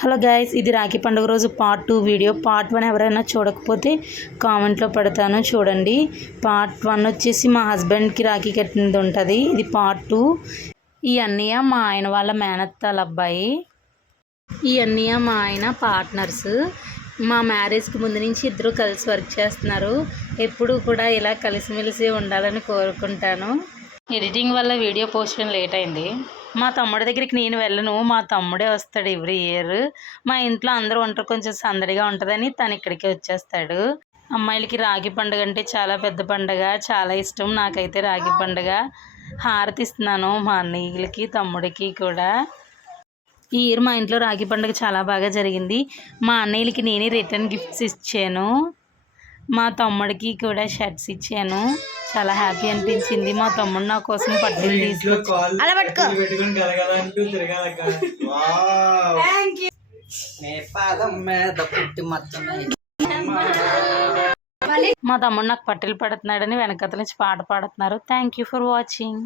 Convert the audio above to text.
Hello guys, ఇది రాఖీ పండుగ రోజు పార్ట్ 2 వీడియో. పార్ట్ 1 ఎవరైనా చూడకపోతే కామెంట్లో పెడతాను, చూడండి. పార్ట్ 1 వచ్చేసి మా హస్బెండ్కి రాఖీ కట్టినది ఉంటుంది. ఇది పార్ట్ 2. ఈ అన్నయ్య మా ఆయన వాళ్ళ మేనత్తాల అబ్బాయి. ఈ అన్నయ్య మా ఆయన పార్ట్నర్స్. మా మ్యారేజ్కి ముందు నుంచి ఇద్దరు కలిసి వర్క్ చేస్తున్నారు. ఎప్పుడూ కూడా ఇలా కలిసిమెలిసి ఉండాలని కోరుకుంటాను. ఎడిటింగ్ వల్ల వీడియో పోస్ట్ చేయడం లేట్ అయింది. మా తమ్ముడి దగ్గరికి నేను వెళ్ళను, మా తమ్ముడే వస్తాడు ఎవ్రీ ఇయర్. మా ఇంట్లో అందరూ ఉంటారు, కొంచెం సందడిగా ఉంటుందని తను ఇక్కడికి వచ్చేస్తాడు. అమ్మాయిలకి రాఖీ పండుగ అంటే చాలా పెద్ద పండుగ, చాలా ఇష్టం నాకైతే రాఖీ పండుగ. హారతి ఇస్తున్నాను మా అన్నయ్యలకి, తమ్ముడికి కూడా. ఈ ఇయర్ మా ఇంట్లో రాఖీ పండుగ చాలా బాగా జరిగింది. మా అన్నయ్యలకి నేనే రిటర్న్ గిఫ్ట్స్ ఇచ్చాను. మా తమ్ముడికి కూడా షర్ట్స్ ఇచ్చాను. చాలా హ్యాపీ అనిపించింది. మా తమ్ముడు నా కోసం పట్టీలు తీసుకొచ్చి మా తమ్ముడు నాకు పట్టీలు పడుతున్నాడని వెనకతల నుంచి పాట పాడుతున్నారు. Thank you for watching.